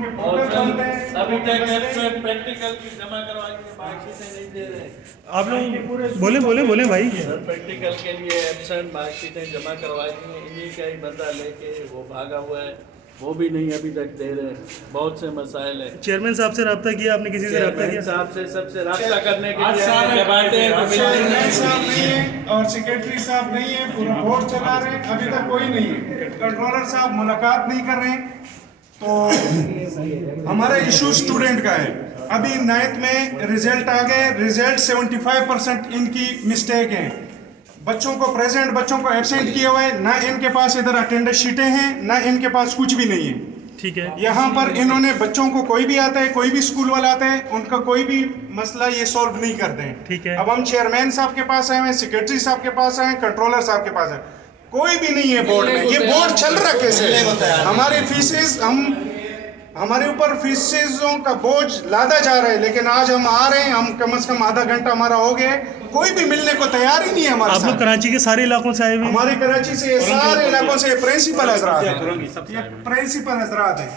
के पोर्टल बंद है। अभी तक प्रैक्टिकल की जमा करवाई मार्कशीटें नहीं दे रहे। आप लोग बोले भाई। सर प्रैक्टिकल के लिए एब्सेंट मार्कशीटें जमा करवाई हैं, इन्हीं का ही बंदा लेके वो भागा हुआ है, वो भी नहीं अभी तक दे रहे। बहुत से मसाइल है। चेयरमैन साहब से रब्ता किया आपने, किसी से रब्ता चेयरमैन किया? साहब से सबसे रब्ता करने के लिए जब आते हैं तो मिलते चेयरमैन नहीं। साहब नहीं है और सेक्रेटरी साहब नहीं है, पूरा बोर्ड चला रहे हैं, अभी तक कोई नहीं है। कंट्रोलर साहब मुलाकात नहीं कर रहे हैं। तो हमारा इशू स्टूडेंट का है। अभी 9th में रिजल्ट आ गए, रिजल्ट 75% इनकी मिस्टेक है। बच्चों को प्रेजेंट, बच्चों को एब्सेंट किए हुए, ना इनके पास इधर अटेंडेंस शीटें हैं, ना इनके पास कुछ भी नहीं है। ठीक है। यहाँ पर इन्होंने बच्चों को, कोई भी आता है, कोई भी स्कूल वाला आता है, उनका कोई भी मसला ये सॉल्व नहीं करते हैं। ठीक है। अब हम चेयरमैन साहब के पास आए हैं, सेक्रेटरी साहब के पास आए हैं, कंट्रोलर साहब के पास आए, कोई भी नहीं है बोर्ड में। ये बोर्ड चल रहा कैसे? हमारी फीसेस, हमारे ऊपर फीसेसों का बोझ लादा जा रहा है, लेकिन आज हम आ रहे हैं, हम कम से कम आधा घंटा हमारा हो गया, कोई भी मिलने को तैयार ही नहीं है हमारे आप लोग साथ। कराची के सारे इलाकों से आए हुए हैं? हमारे कराची से ये सारे इलाकों से प्रिंसिपल हजरात है, ये प्रिंसिपल हजरात है।